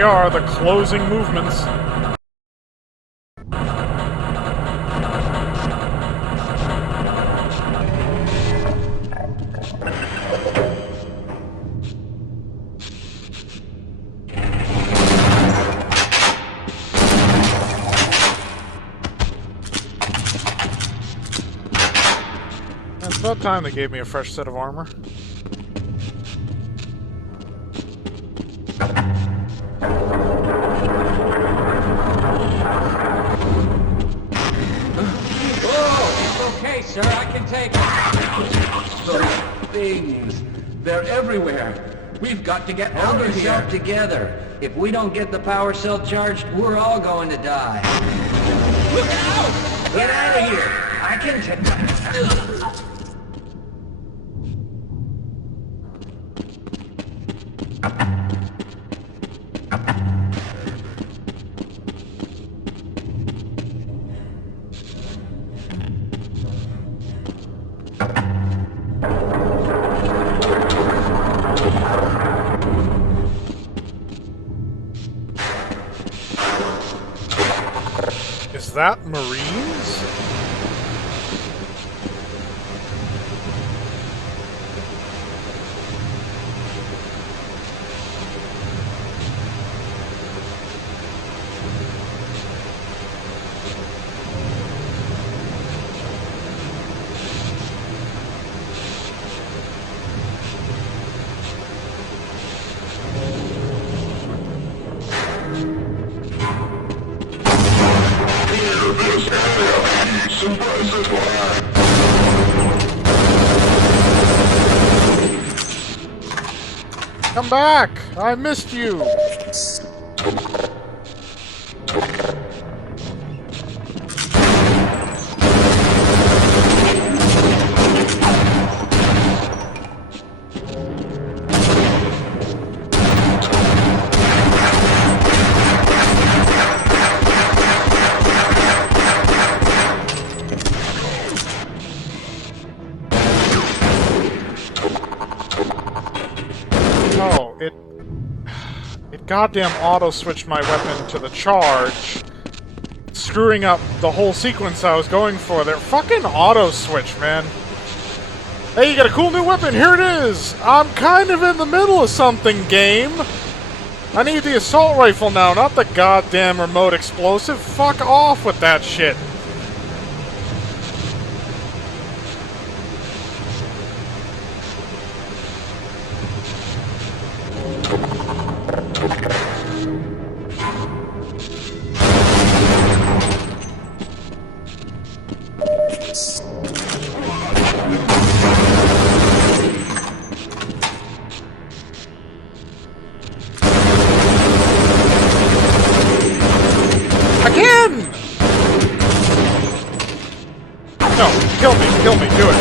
we are, the closing movements. It's about time they gave me a fresh set of armor. Okay, sir, I can take it. Those things, they're everywhere. We've got to get out Hold of yourself here. together. If we don't get the power cell charged, we're all going to die. Look out! Get out of here! I can take... Is that Marines? Come back! I missed you! Oh, it goddamn auto-switched my weapon to the charge, screwing up the whole sequence I was going for there. Fucking auto-switch, man. Hey, you got a cool new weapon, here it is! I'm kind of in the middle of something, game! I need the assault rifle now, not the goddamn remote explosive. Fuck off with that shit. Again! No, kill me, do it.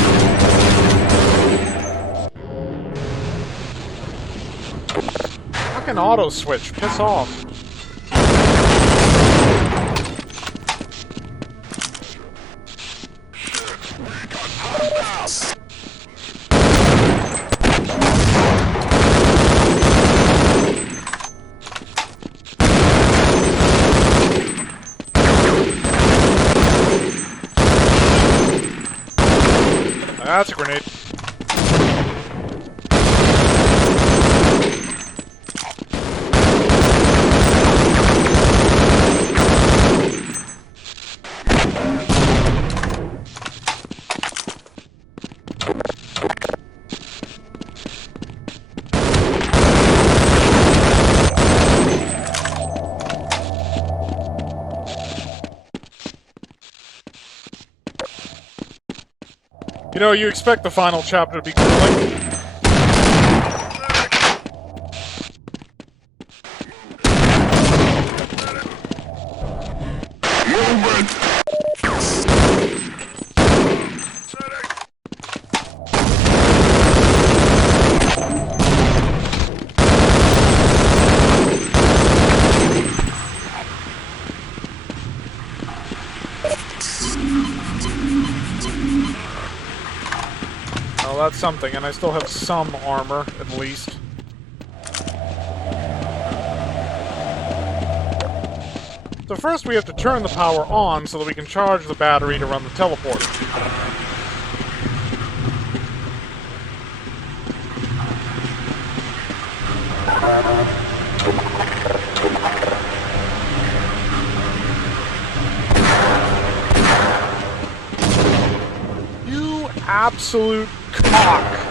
Fucking auto switch, piss off. That's a grenade. You know, you expect the final chapter to be grueling. That's something, and I still have some armor, at least. So first we have to turn the power on so that we can charge the battery to run the teleporter. You absolute cock!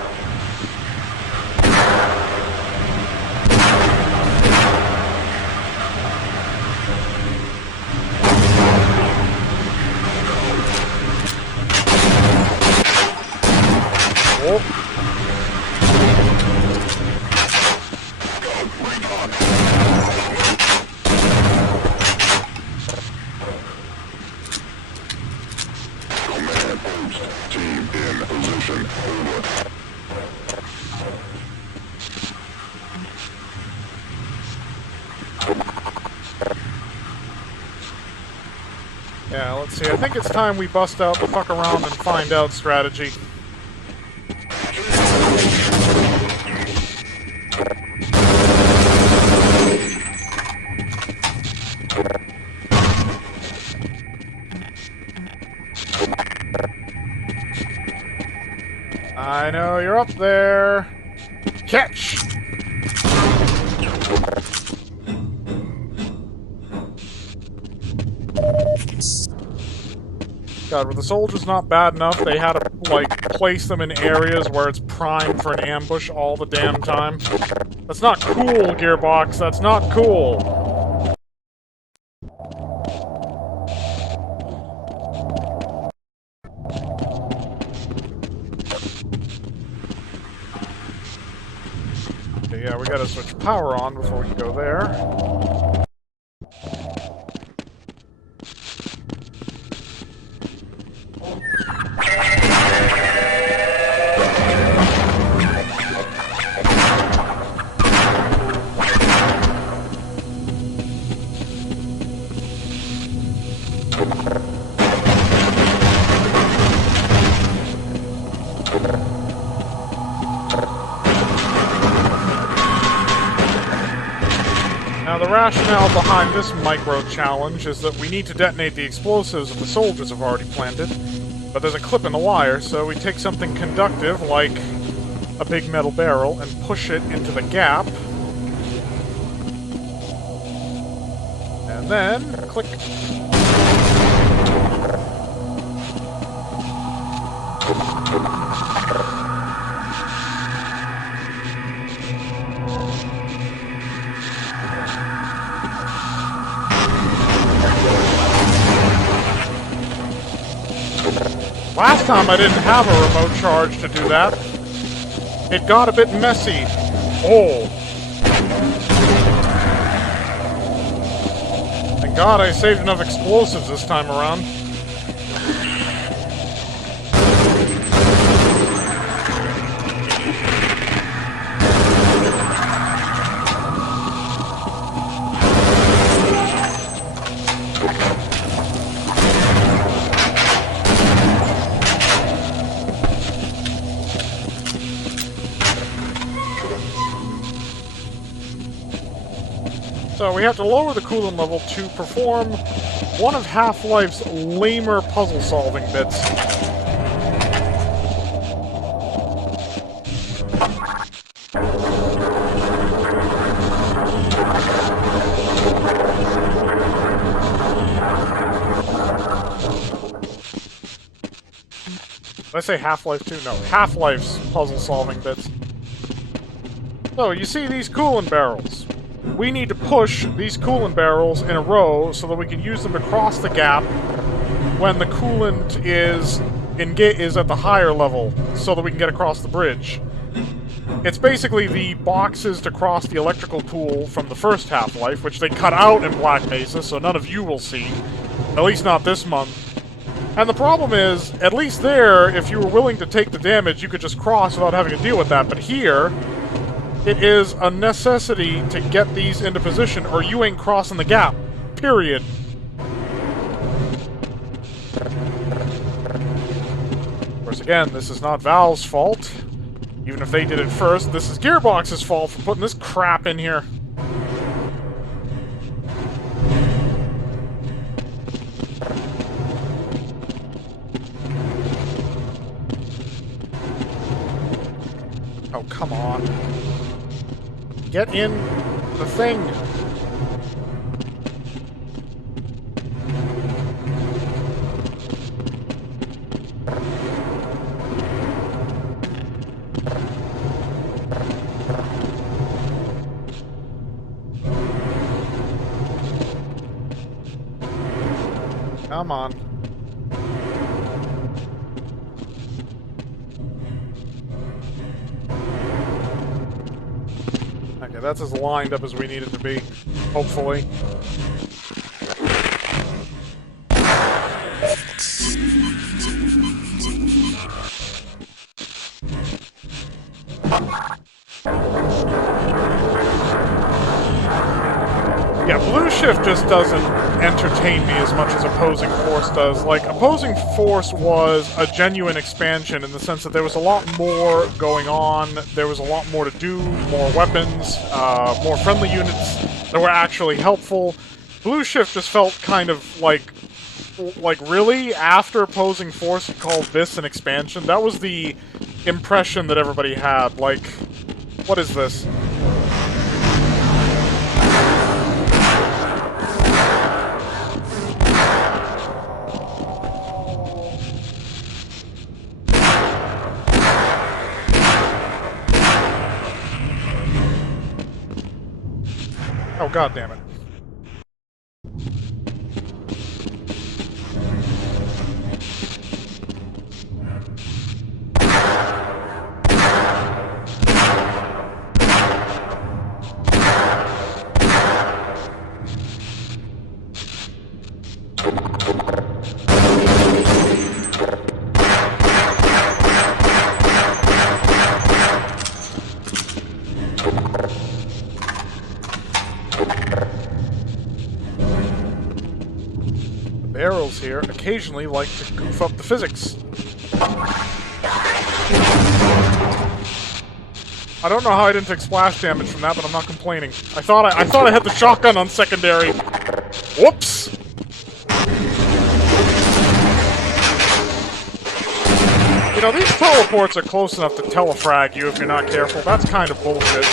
Yeah, let's see. I think it's time we bust out the fuck around and find out strategy. I know you're up there. Catch! God, were the soldiers not bad enough? They had to, like, place them in areas where it's primed for an ambush all the damn time? That's not cool, Gearbox. That's not cool. Okay, yeah, we gotta switch power on before we can go there. Now, the rationale behind this micro-challenge is that we need to detonate the explosives that the soldiers have already planted, but there's a clip in the wire, so we take something conductive, like a big metal barrel, and push it into the gap. And then, click. Last time I didn't have a remote charge to do that. It got a bit messy. Oh. Thank God I saved enough explosives this time around. So we have to lower the coolant level to perform one of Half-Life's lamer puzzle-solving bits. Did I say Half-Life 2? No, Half-Life's puzzle-solving bits. So, you see these coolant barrels. We need to push these coolant barrels in a row so that we can use them to cross the gap when the coolant is at the higher level, so that we can get across the bridge. It's basically the boxes to cross the electrical pool from the first Half-Life, which they cut out in Black Mesa, so none of you will see. At least not this month. And the problem is, at least there, if you were willing to take the damage, you could just cross without having to deal with that. But here, it is a necessity to get these into position, or you ain't crossing the gap. Period. Of course, again, this is not Valve's fault. Even if they did it first, this is Gearbox's fault for putting this crap in here. come on. Get in the thing. Come on. Okay, that's as lined up as we need it to be. Hopefully. Yeah, Blue Shift just doesn't entertain me as much as Opposing Force does. Like, Opposing Force was a genuine expansion in the sense that there was a lot more going on, there was a lot more to do, more weapons, more friendly units that were actually helpful. Blue Shift just felt kind of like really, after Opposing Force, you called this an expansion? That was the impression that everybody had. Like, what is this? Oh, god damn it. Barrels here occasionally like to goof up the physics. I don't know how I didn't take splash damage from that, but I'm not complaining. I thought I had the shotgun on secondary. Whoops! You know, these teleports are close enough to telefrag you if you're not careful. That's kind of bullshit.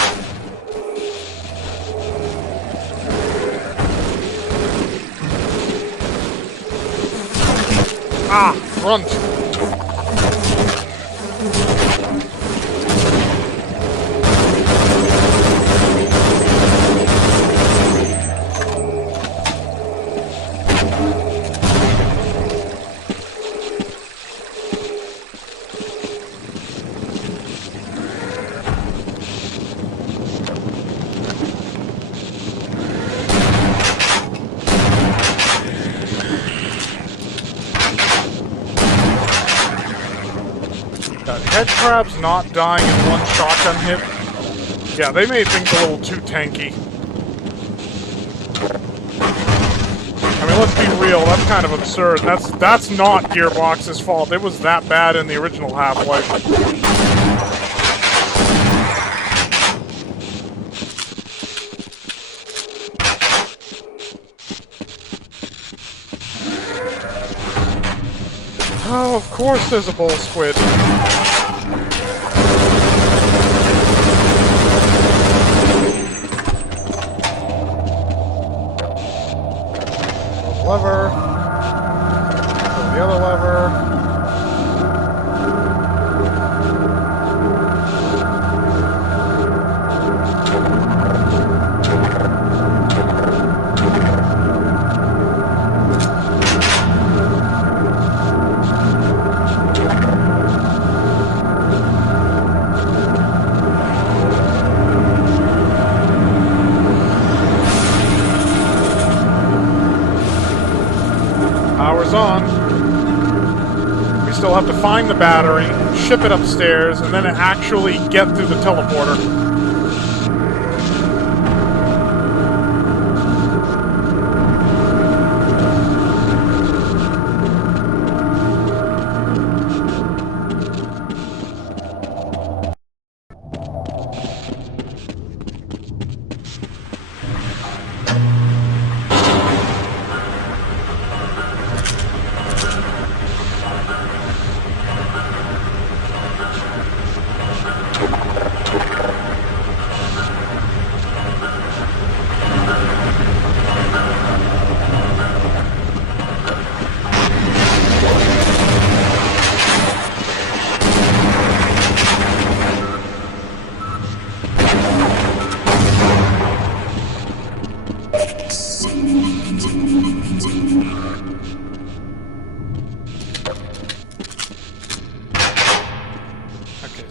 Ah, grunt. Head crabs not dying in one shotgun hit. Yeah, they made things a little too tanky. I mean, let's be real, that's kind of absurd. That's not Gearbox's fault. It was that bad in the original Half-Life. Oh, of course there's a bull squid. Lever. The other lever. Power's on. We still have to find the battery, ship it upstairs, and then actually get through the teleporter.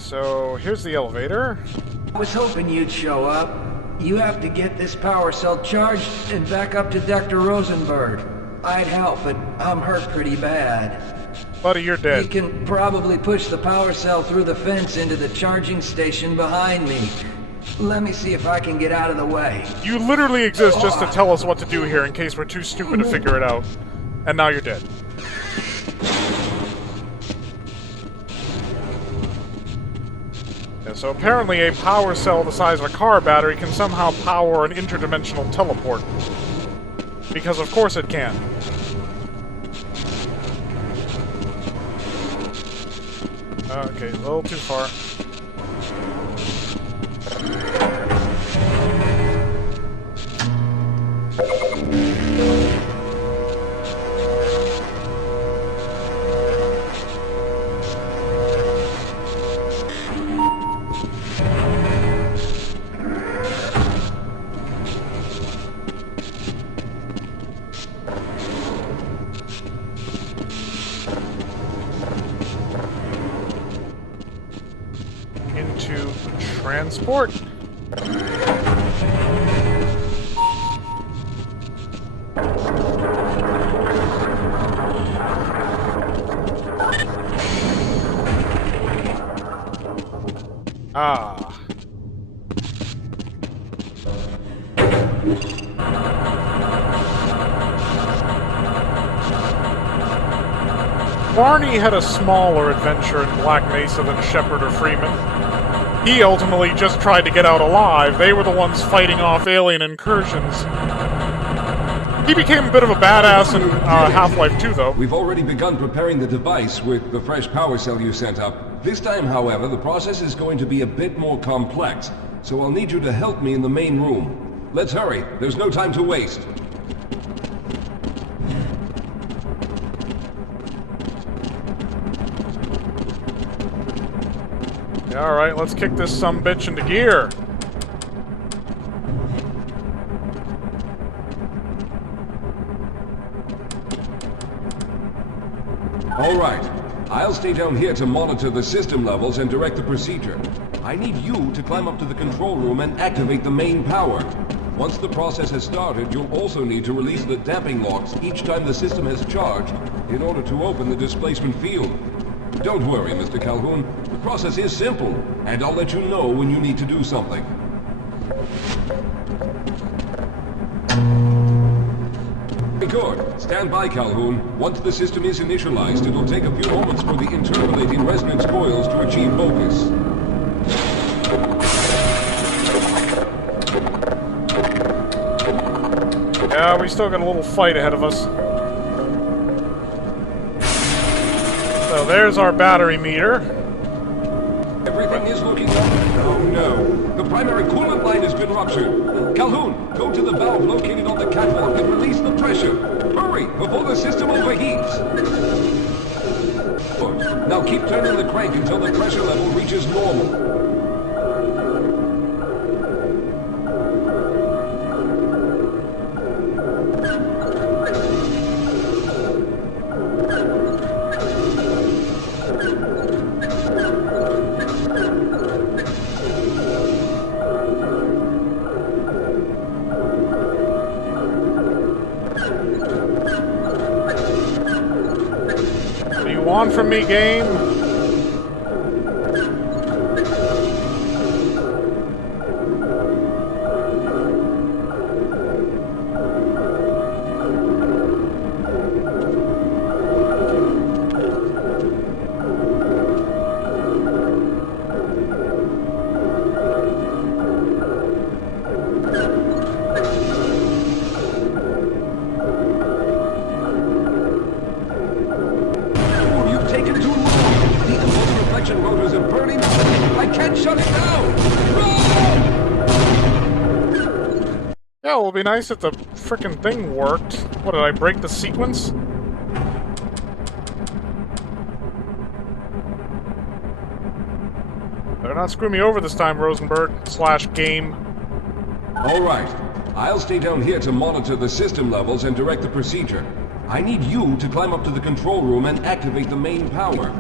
so here's the elevator. I was hoping you'd show up. You have to get this power cell charged and back up to Dr. Rosenberg. I'd help, but I'm hurt pretty bad. Buddy, you're You dead. can probably push the power cell through the fence into the charging station behind me. Let me see if I can get out of the way. You literally exist just to tell us what to do here in case we're too stupid to figure it out. And now you're dead. Yeah, so apparently a power cell the size of a car battery can somehow power an interdimensional teleport. Because of course it can. Okay, a little too far. Into transport. Ah. Barney had a smaller adventure in Black Mesa than Shepard or Freeman. He ultimately just tried to get out alive. They were the ones fighting off alien incursions. He became a bit of a badass in Half-Life 2, though. We've already begun preparing the device with the fresh power cell you sent up. This time, however, the process is going to be a bit more complex, so I'll need you to help me in the main room. Let's hurry. There's no time to waste. Alright, let's kick this sumbitch into gear. All right. I'll stay down here to monitor the system levels and direct the procedure. I need you to climb up to the control room and activate the main power. Once the process has started, you'll also need to release the damping locks each time the system has charged in order to open the displacement field. Don't worry, Mr. Calhoun. The process is simple, and I'll let you know when you need to do something. Very good. Stand by, Calhoun. Once the system is initialized, it'll take a few moments for the interpolating resonance coils to achieve focus. Yeah, we still got a little fight ahead of us. So there's our battery meter. Everything is looking up. Oh no. The primary coolant line has been ruptured. Calhoun, go to the valve located on the catwalk and release the pressure. Hurry, before the system overheats. Good. Now keep turning the crank until the pressure level reaches normal. On from me, game. Yeah, well, it'd be nice if the frickin' thing worked. What, did I break the sequence? Better not screw me over this time, Rosenberg / game. All right. I'll stay down here to monitor the system levels and direct the procedure. I need you to climb up to the control room and activate the main power.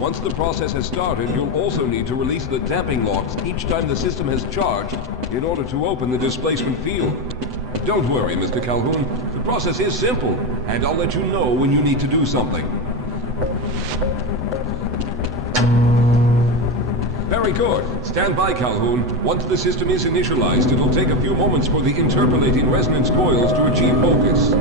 Once the process has started, you'll also need to release the damping locks each time the system has charged in order to open the displacement field. Don't worry, Mr. Calhoun. The process is simple, and I'll let you know when you need to do something. Very good. Stand by, Calhoun. Once the system is initialized, it'll take a few moments for the interpolating resonance coils to achieve focus.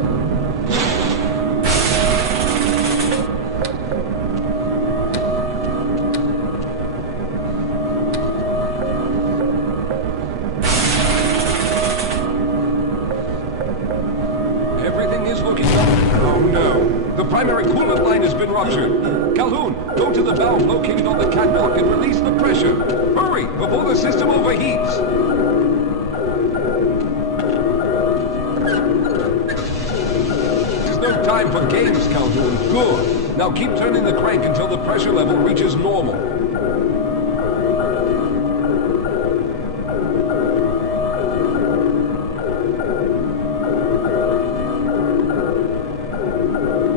Everything is looking up. Oh no. The primary coolant line has been ruptured. Calhoun, go to the valve located on the catwalk and release the pressure. Hurry, before the system overheats. There's no time for games, Calhoun. Good. Now keep turning the crank until the pressure level reaches normal.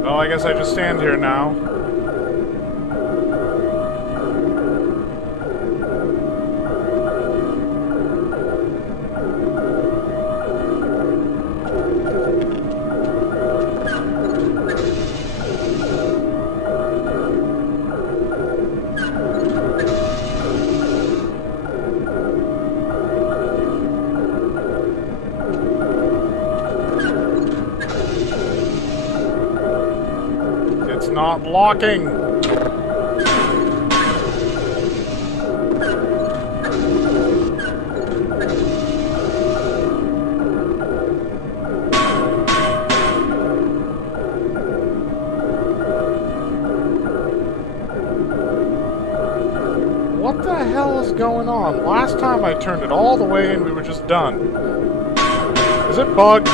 Well, I guess I just stand here now. It's not locking. What the hell is going on? Last time I turned it all the way and we were just done. Is it bugged?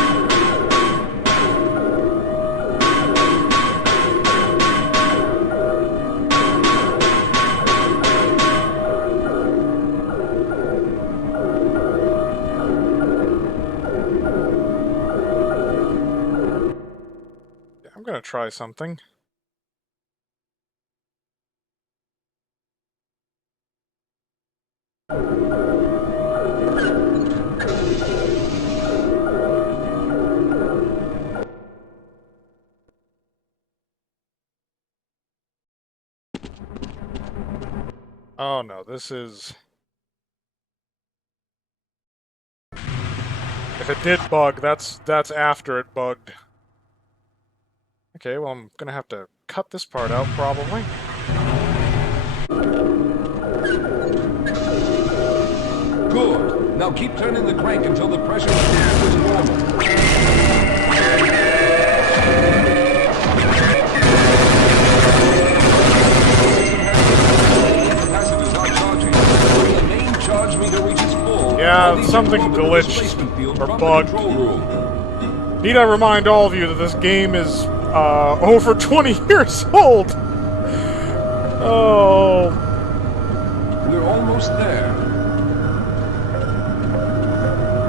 I'm gonna try something. Oh no, this is... If it did bug, that's after it bugged. Okay, well I'm gonna have to cut this part out, probably. Good. Now keep turning the crank until the pressure is normal. Capacitors are charging. When the main charge meter reaches full, Yeah, something glitched or bugged. Need I remind all of you that this game is over 20 years old? Oh. We're almost there.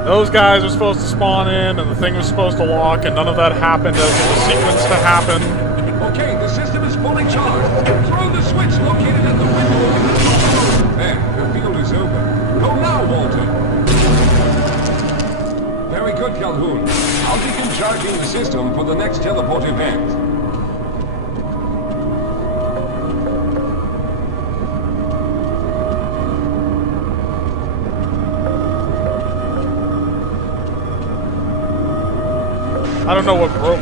Those guys are supposed to spawn in, and the thing was supposed to lock, and none of that happened as it was sequenced to happen. Okay, the system is fully charged. Throw the switch located at the window. There, the field is open. Go now, Walter. Very good, Calhoun. I'll begin charging the system for the next teleport event. I don't know what broke.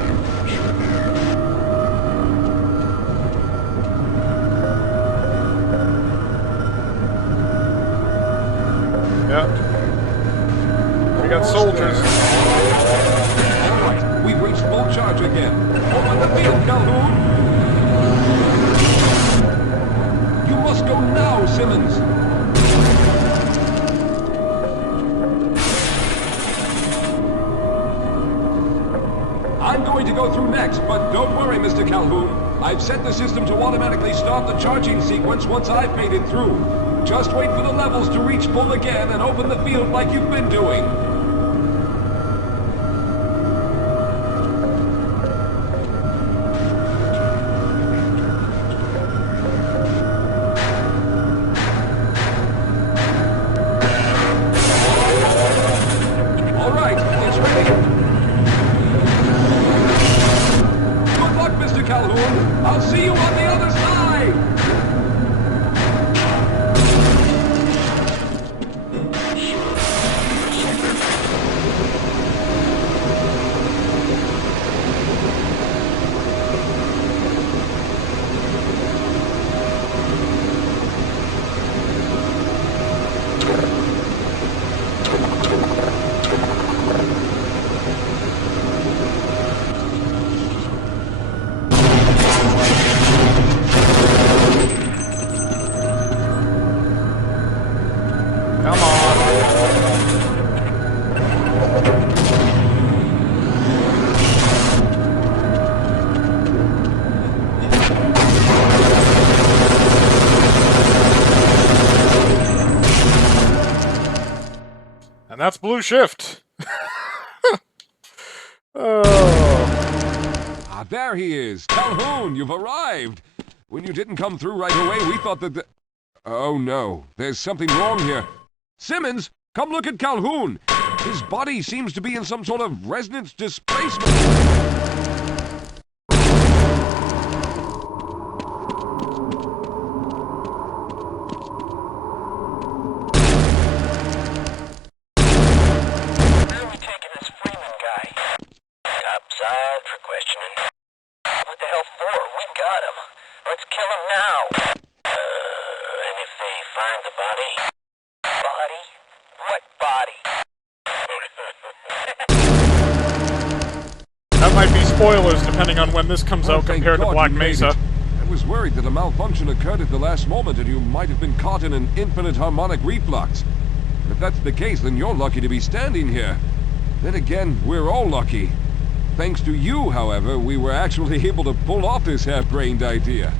Yeah. We got soldiers. Alright, we've reached full charge again. Open the field, Calhoun! You must go now, Simmons! I'm going to go through next, but don't worry, Mr. Calhoun. I've set the system to automatically start the charging sequence once I've made it through. Just wait for the levels to reach full again and open the field like you've been doing. And that's Blue Shift. Oh. Ah, there he is. Calhoun, you've arrived. When you didn't come through right away, we thought that Oh no, there's something wrong here. Simmons, come look at Calhoun. His body seems to be in some sort of resonance displacement. Where are we taking this Freeman guy? Topside for questioning. What the hell for? We got him. Let's kill him now. And if they find the body? Body? What body? That might be spoilers depending on when this comes out Thank compared to God Black you made Mesa. it. I was worried that a malfunction occurred at the last moment and you might have been caught in an infinite harmonic reflux. If that's the case, then you're lucky to be standing here. Then again, we're all lucky. Thanks to you, however, we were actually able to pull off this harebrained idea.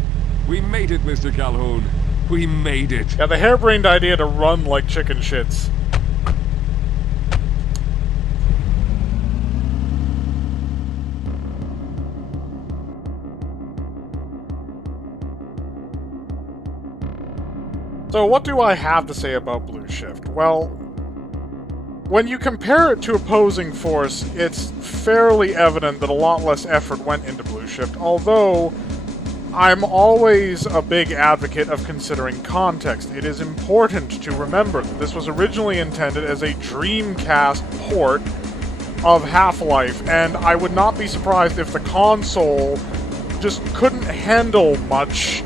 We made it, Mr. Calhoun. We made it. Yeah, the harebrained idea to run like chicken shits. So what do I have to say about Blue Shift? Well, when you compare it to Opposing Force, it's fairly evident that a lot less effort went into Blue Shift, although I'm always a big advocate of considering context. It is important to remember that this was originally intended as a Dreamcast port of Half-Life, and I would not be surprised if the console just couldn't handle much,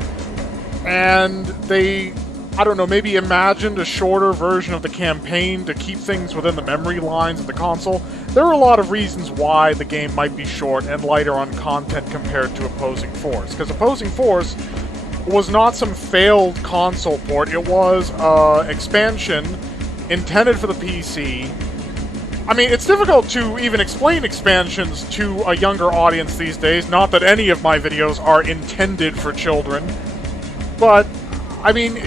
and they, I don't know, maybe imagined a shorter version of the campaign to keep things within the memory lines of the console. There are a lot of reasons why the game might be short and lighter on content compared to Opposing Force, because Opposing Force was not some failed console port. It was an expansion intended for the PC. I mean, it's difficult to even explain expansions to a younger audience these days, not that any of my videos are intended for children, but, I mean,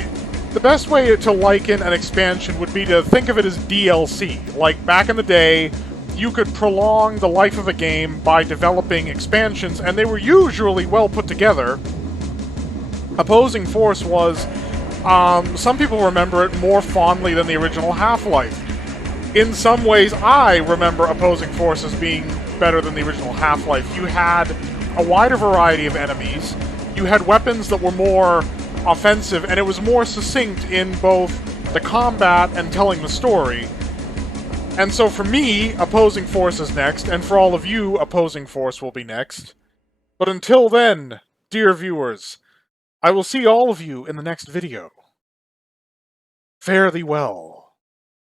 the best way to liken an expansion would be to think of it as DLC. Like, back in the day, you could prolong the life of a game by developing expansions, and they were usually well put together. Opposing Force was, some people remember it more fondly than the original Half-Life. In some ways, I remember Opposing Force as being better than the original Half-Life. You had a wider variety of enemies, you had weapons that were more offensive, and it was more succinct in both the combat and telling the story. And so for me, Opposing Force is next, and for all of you, Opposing Force will be next. But until then, dear viewers, I will see all of you in the next video. Fare thee well.